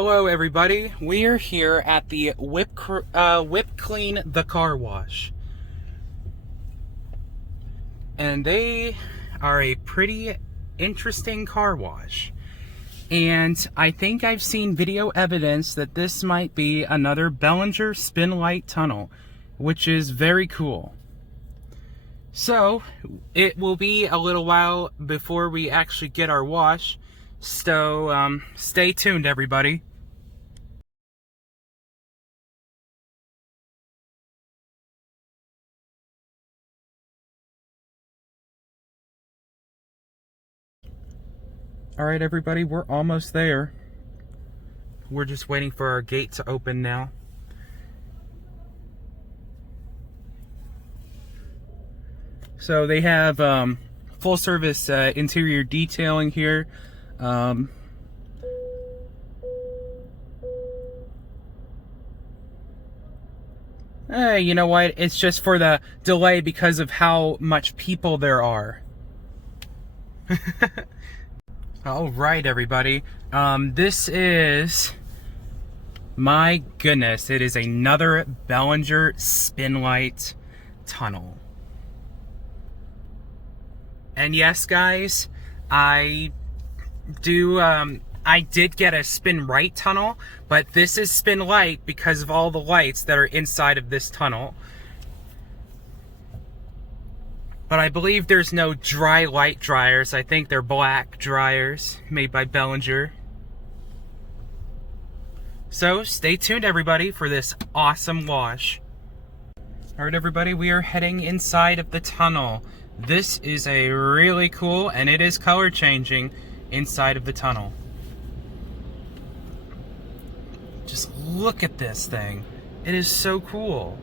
Hello everybody, we are here at the Whip Clean the Car Wash. And they are a pretty interesting car wash. And I think I've seen video evidence that this might be another Belanger SpinLite tunnel, which is very cool. So, it will be a little while before we actually get our wash. So, stay tuned, everybody. Alright, everybody, we're almost there. We're just waiting for our gate to open now. So, they have full service interior detailing here. You know what? It's just for the delay because of how much people there are. Alright, everybody. This is... My goodness, it is another Belanger SpinLite tunnel. And yes, guys, I did get a SpinRite tunnel, but this is SpinLite because of all the lights that are inside of this tunnel. But I believe there's no dry light dryers. I think they're black dryers made by Belanger. So stay tuned, everybody, for this awesome wash. Alright, everybody, we are heading inside of the tunnel. This is a really cool, and it is color changing inside of the tunnel. Just look at this thing. It is so cool.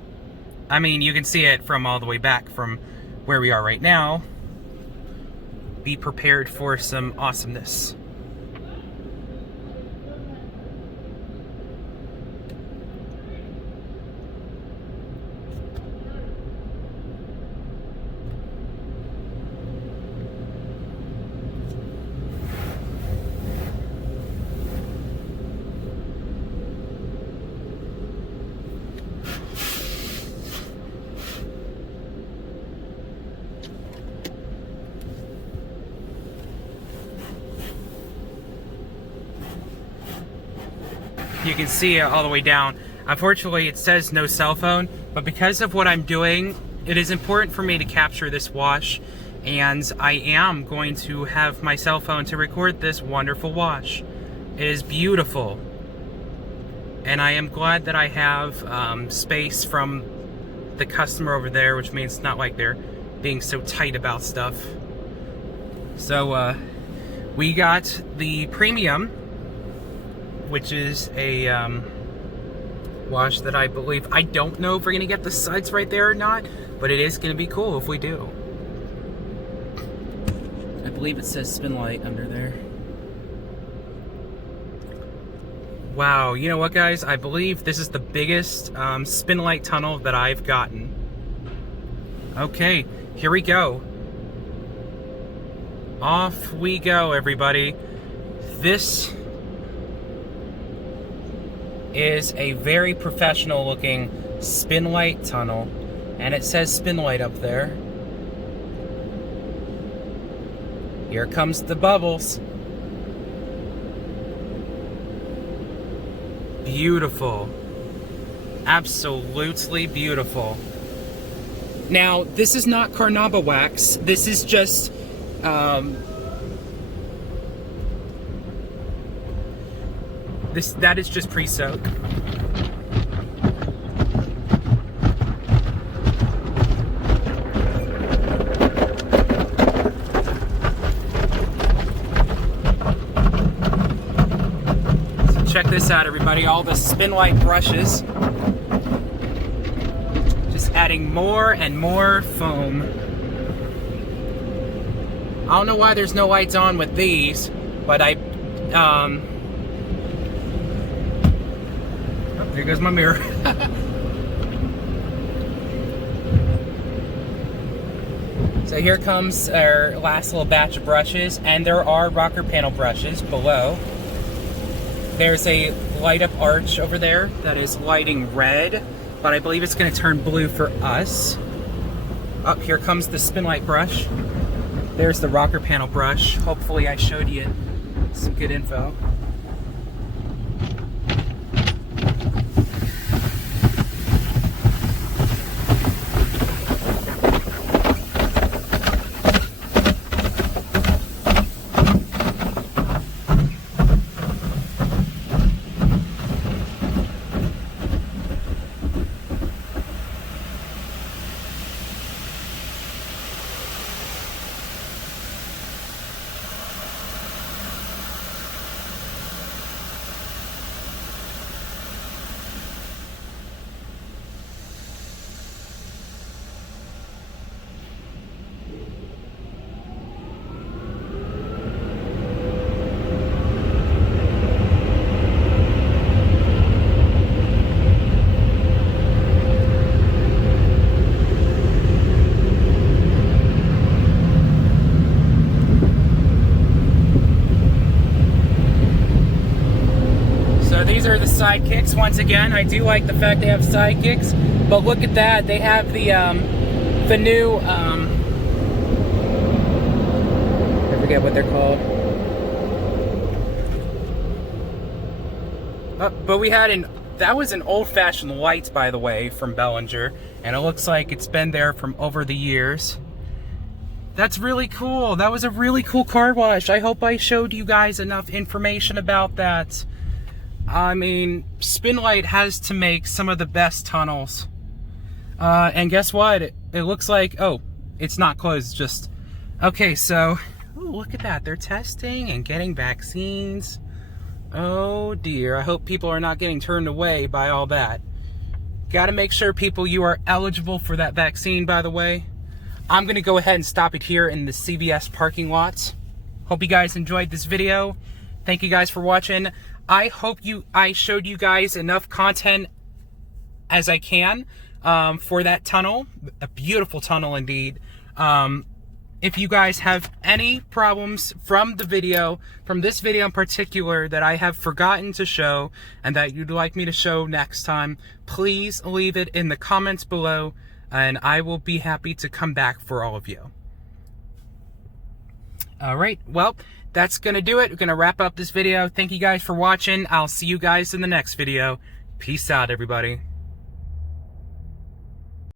I mean, you can see it from all the way back from where we are right now. Be prepared for some awesomeness. You can see it all the way down. Unfortunately, it says no cell phone, but because of what I'm doing, it is important for me to capture this wash, and I am going to have my cell phone to record this wonderful wash. It is beautiful, and I am glad that I have space from the customer over there, which means it's not like they're being so tight about stuff. So, we got the premium, which is a wash that I believe, I don't know if we're gonna get the sides right there or not, but it is gonna be cool if we do. I believe it says SpinLite under there. Wow, you know what, guys? I believe this is the biggest SpinLite tunnel that I've gotten. Okay, here we go. Off we go, everybody. This is a very professional looking SpinLite tunnel, and it says SpinLite up there. Here comes the bubbles. Beautiful. Absolutely beautiful. Now, this is not carnauba wax. This is just that is just pre-soak. So check this out, everybody. All the SpinLite brushes. Just adding more and more foam. I don't know why there's no lights on with these, but there goes my mirror. So here comes our last little batch of brushes, and there are rocker panel brushes below. There's a light up arch over there that is lighting red, but I believe it's going to turn blue for us. Up here comes the SpinLite brush. There's the rocker panel brush. Hopefully I showed you some good info. These are the sidekicks. Once again, I do like the fact they have sidekicks, but look at that. They have the new I forget what they're called. But we had that was an old-fashioned light, by the way, from Belanger, and it looks like it's been there from over the years. That's really cool. That was a really cool car wash. I hope I showed you guys enough information about that. I mean, SpinLite has to make some of the best tunnels. And guess what? It looks like, oh, it's not closed, just, okay, so, ooh, look at that. They're testing and getting vaccines. Oh dear, I hope people are not getting turned away by all that. Gotta make sure, people, you are eligible for that vaccine, by the way. I'm gonna go ahead and stop it here in the CVS parking lot. Hope you guys enjoyed this video. Thank you guys for watching. I hope I showed you guys enough content as I can for that tunnel. A beautiful tunnel indeed. If you guys have any problems from this video in particular that I have forgotten to show and that you'd like me to show next time, please leave it in the comments below and I will be happy to come back for all of you. Alright, well, that's gonna do it. We're gonna wrap up this video. Thank you guys for watching. I'll see you guys in the next video. Peace out, everybody.